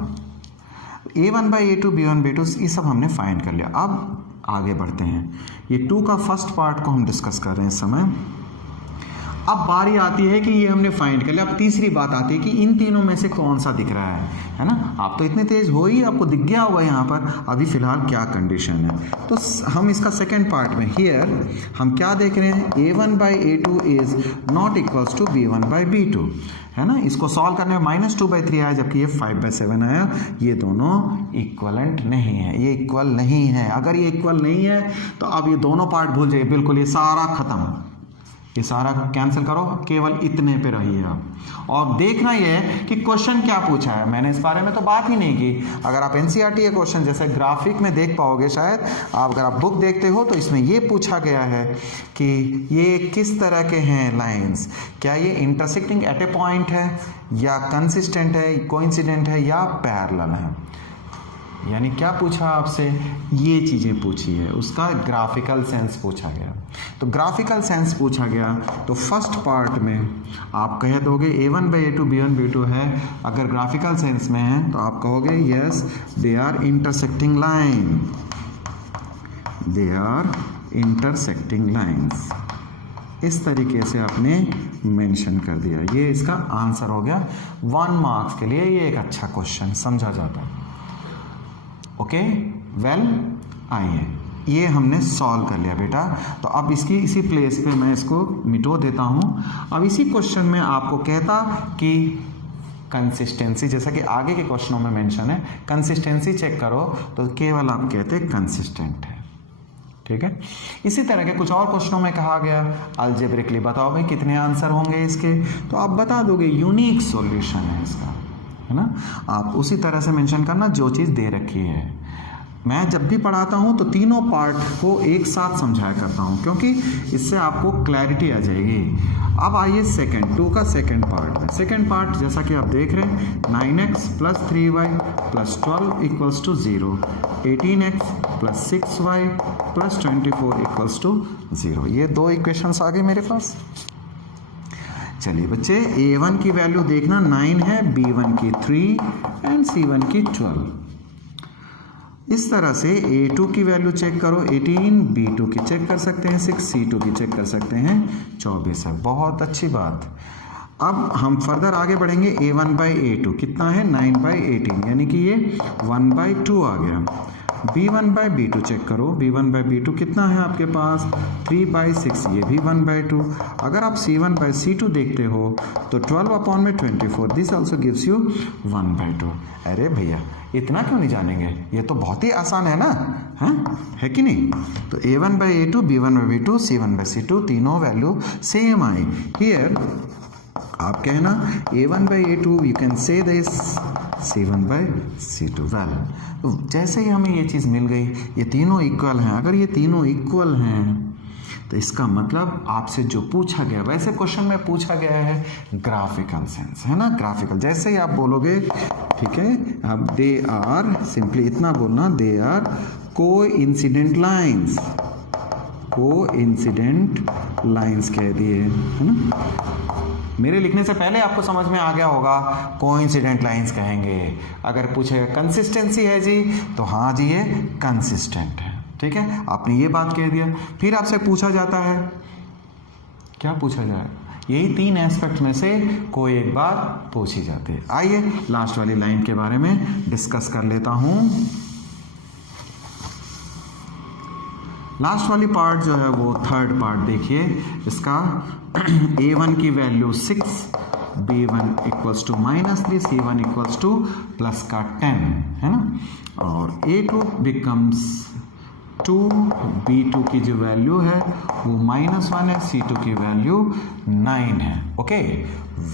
A1/A2 B1/B2 ये सब हमने फाइंड कर लिया। अब आगे बढ़ते हैं, ये 2 का फर्स्ट पार्ट को हम डिस्कस कर रहे हैं इस समय। अब बारी आती है कि ये हमने फाइंड कर लिया, अब तीसरी बात आती है कि इन तीनों में से कौन सा दिख रहा है ना। आप तो इतने तेज हो ही, आपको दिख गया होगा यहाँ पर अभी फिलहाल क्या कंडीशन है। तो हम इसका सेकेंड पार्ट में हियर हम क्या देख रहे हैं, A1/A2 is not equals to B1/B2, है ना। इसको सॉल्व करने में -2/3 आया जबकि ये 5/7 आया। ये दोनों इक्वलेंट नहीं है, ये इक्वल नहीं है। अगर ये इक्वल नहीं है तो अब ये दोनों पार्ट भूल जाइए, बिल्कुल ये सारा खत्म, ये सारा कैंसिल करो, केवल इतने पे रहिए आप। और देखना ये है कि क्वेश्चन क्या पूछा है। मैंने इस बारे में तो बात ही नहीं की। अगर आप एनसीईआरटी के क्वेश्चन जैसे ग्राफिक में देख पाओगे शायद, आप अगर आप बुक देखते हो तो इसमें ये पूछा गया है कि ये किस तरह के हैं लाइंस, क्या ये इंटरसेक्टिंग एट ए पॉइंट है या कंसिस्टेंट है, कोइंसिडेंट है या पैरेलल है। यानी क्या पूछा आपसे, ये चीज़ें पूछी है, उसका ग्राफिकल सेंस पूछा गया। तो ग्राफिकल सेंस पूछा गया तो फर्स्ट पार्ट में आप कह दोगे a1/a2 b1/b2 है। अगर ग्राफिकल सेंस में है तो आप कहोगे yes they are intersecting line, they are intersecting lines. इस तरीके से आपने मेंशन कर दिया। ये इसका आंसर हो गया 1 मार्क्स के लिए। ये एक अच्छा क्वेश्चन समझा जाता है। ओके वेल, आइए ये हमने सॉल्व कर लिया बेटा। तो अब इसकी इसी प्लेस पे मैं इसको मिटो देता हूँ। अब इसी क्वेश्चन में आपको कहता कि कंसिस्टेंसी, जैसा कि आगे के क्वेश्चनों में मेंशन है, कंसिस्टेंसी चेक करो तो केवल आप कहते कंसिस्टेंट है। ठीक है, इसी तरह के कुछ और क्वेश्चनों में कहा गया अलजेब्रिकली बताओ भाई कितने आंसर होंगे इसके, तो आप बता दोगे यूनिक सॉल्यूशन है इसका, है ना। आप उसी तरह से मेंशन करना जो चीज़ दे रखी है। मैं जब भी पढ़ाता हूँ तो तीनों पार्ट को एक साथ समझाया करता हूँ क्योंकि इससे आपको क्लैरिटी आ जाएगी। अब आइए सेकंड 2 का सेकंड पार्ट में। सेकंड पार्ट जैसा कि आप देख रहे हैं 9x + 3y + 12 = 0, 18x + 6y + 24 = 0। ये 2 इक्वेशंस आ गए मेरे पास। चलिए बच्चे, a1 की वैल्यू देखना 9 है, b1 की 3 एंड c1 की 12। इस तरह से a2 की वैल्यू चेक करो 18, b2 की चेक कर सकते हैं 6, c2 की चेक कर सकते हैं 24 है। बहुत अच्छी बात। अब हम फर्दर आगे बढ़ेंगे। a1/a2 कितना है 9/18, यानी कि ये 1/2 आ गया। b1/b2 चेक करो, b1/b2 कितना है आपके पास 3/6, ये भी 1/2। अगर आप c1/c2 देखते हो तो 12/24, दिस ऑल्सो गिव्स यू 1/2। अरे भैया इतना क्यों नहीं जानेंगे, ये तो बहुत ही आसान है ना, है कि नहीं। तो a1/a2, b1/b2, c1/c2 तीनों वैल्यू सेम आई। हियर आप कहना a1/a2 you can say this c1/c2 value. तो जैसे ही हमें ये चीज़ मिल गई, ये तीनों इक्वल हैं। अगर ये तीनों इक्वल हैं तो इसका मतलब आपसे जो पूछा गया, वैसे क्वेश्चन में पूछा गया है ग्राफिकल सेंस, है ना। ग्राफिकल जैसे ही आप बोलोगे, ठीक है, अब दे आर, सिंपली इतना बोलना, they are coincident lines, coincident lines कह दिए, है ना। मेरे लिखने से पहले आपको समझ में आ गया होगा कोइंसिडेंट लाइंस कहेंगे। अगर पूछेगा कंसिस्टेंसी है जी, तो हाँ जी ये कंसिस्टेंट है। ठीक है, आपने ये बात कह दिया। फिर आपसे पूछा जाता है, क्या पूछा जाए, यही 3 एस्पेक्ट में से कोई एक बात पूछी जाती है। आइए लास्ट वाली लाइन के बारे में डिस्कस कर लेता हूं। लास्ट वाली पार्ट जो है वो थर्ड पार्ट देखिए इसका। a1 की वैल्यू 6, b1 = -3, c1 = +10, है ना। और a2 becomes 2, b2 की जो वैल्यू है वो -1 है, c2 की वैल्यू 9 है। ओके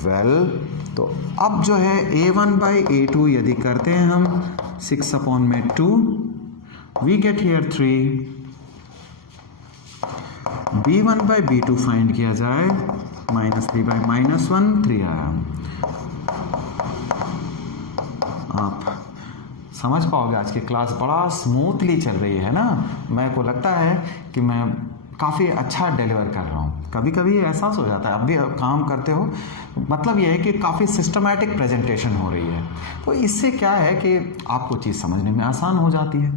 वेल, तो अब जो है a1/a2 यदि करते हैं हम 6/2, we get here 3। b1/b2 find किया जाए, -3/-1, 3 आया। आप समझ पाओगे आज की क्लास बड़ा स्मूथली चल रही है ना। मेरे को लगता है कि मैं काफ़ी अच्छा डिलीवर कर रहा हूँ। कभी कभी एहसास हो जाता है, अब भी काम करते हो, मतलब ये है कि काफ़ी सिस्टमैटिक प्रेजेंटेशन हो रही है। तो इससे क्या है कि आपको चीज़ समझने में आसान हो जाती है।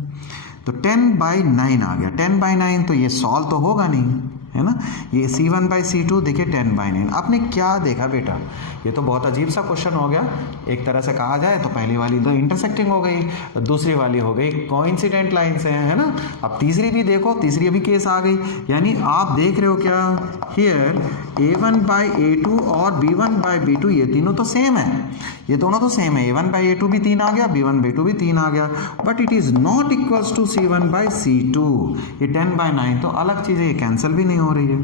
तो 10/9 आ गया। 10/9 तो ये सॉल्व तो होगा नहीं, है ना। ये c1/c2 देखिए 10/9। आपने क्या देखा बेटा, ये तो बहुत अजीब सा क्वेश्चन हो गया। एक तरह से कहा जाए तो पहली वाली तो इंटरसेक्टिंग हो गई, दूसरी वाली हो गई कोइंसिडेंट लाइन से, है ना। अब तीसरी भी देखो, तीसरी अभी केस आ गई। यानी आप देख रहे हो क्या, हियर a1/a2 और b1/b2 ये तीनों तो सेम है, ये दोनों तो सेम है। a1/a2 भी 3 आ गया, b1/b2 भी 3 आ गया, but it is not equals to c1/c2। ये 10/9 तो अलग चीज़ है, ये कैंसिल भी नहीं हो रही है।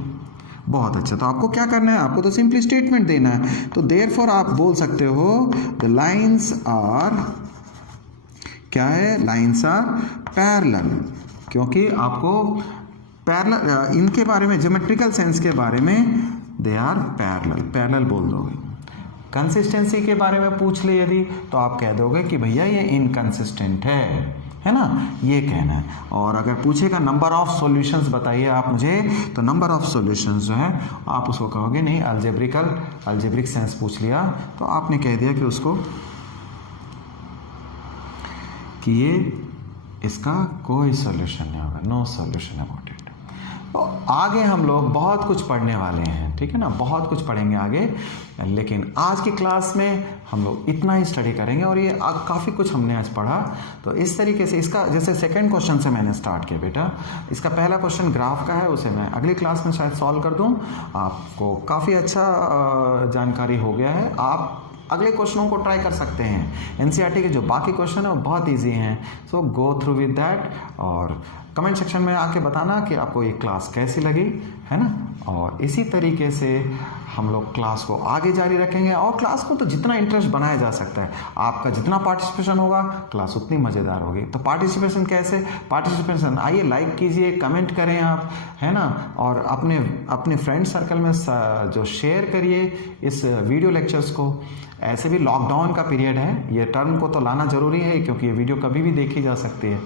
बहुत अच्छा। तो आपको क्या करना है, आपको तो सिंपली स्टेटमेंट देना है। तो देयरफॉर आप बोल सकते हो द लाइंस आर, क्या है, लाइंस आर पैरेलल, क्योंकि आपको पैरेलल इनके बारे में, ज्योमेट्रिकल सेंस के बारे में दे आर पैरेलल, पैरेलल बोल दोगे। कंसिस्टेंसी के बारे में पूछ ले यदि, तो आप कह दोगे कि भैया ये इनकंसिस्टेंट है ना, ये कहना है। और अगर पूछेगा नंबर ऑफ सॉल्यूशंस बताइए आप मुझे, तो नंबर ऑफ सॉल्यूशंस जो है आप उसको कहोगे नहीं, अल्जेब्रिक सेंस पूछ लिया तो आपने कह दिया कि उसको कि ये इसका कोई सॉल्यूशन नहीं होगा, नो सॉल्यूशन अबाउट इट। तो आगे हम लोग बहुत कुछ पढ़ने वाले हैं, ठीक है ना, बहुत कुछ पढ़ेंगे आगे, लेकिन आज की क्लास में हम लोग इतना ही स्टडी करेंगे। और ये काफ़ी कुछ हमने आज पढ़ा। तो इस तरीके से इसका, जैसे सेकंड क्वेश्चन से मैंने स्टार्ट किया बेटा, इसका पहला क्वेश्चन ग्राफ का है, उसे मैं अगली क्लास में शायद सॉल्व कर दूं। आपको काफ़ी अच्छा जानकारी हो गया है। आप अगले क्वेश्चनों को ट्राई कर सकते हैं। एनसीईआरटी के जो बाकी क्वेश्चन है वो बहुत इजी हैं, सो गो थ्रू विद दैट। और कमेंट सेक्शन में आके बताना कि आपको ये क्लास कैसी लगी, है ना। और इसी तरीके से हम लोग क्लास को आगे जारी रखेंगे। और क्लास को तो जितना इंटरेस्ट बनाया जा सकता है, आपका जितना पार्टिसिपेशन होगा क्लास उतनी मज़ेदार होगी। तो पार्टिसिपेशन कैसे, पार्टिसिपेशन आइए लाइक कीजिए, कमेंट करें आप, है ना। और अपने फ्रेंड सर्कल में जो शेयर करिए इस वीडियो लेक्चर्स को। ऐसे भी लॉकडाउन का पीरियड है, ये टर्म को तो लाना ज़रूरी है क्योंकि ये वीडियो कभी भी देखी जा सकती है।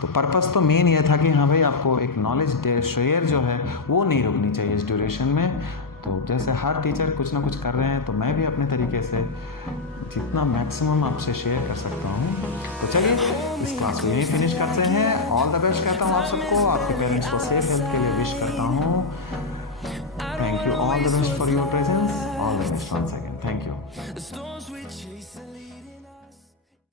तो पर्पस तो मेन ये था कि हाँ भाई आपको एक नॉलेज शेयर जो है वो नहीं रुकनी चाहिए इस ड्यूरेशन में। तो जैसे हर टीचर कुछ ना कुछ कर रहे हैं, तो मैं भी अपने तरीके से जितना मैक्सिमम आपसे शेयर कर सकता हूँ। तो चलिए इस क्लास को यही फिनिश करते हैं। ऑल द बेस्ट कहता हूँ आप सबको, आपके पेरेंट्स को सेफ हेल्थ के लिए विश करता हूँ। Thank you, all the best for your presence, all the best once again, thank you.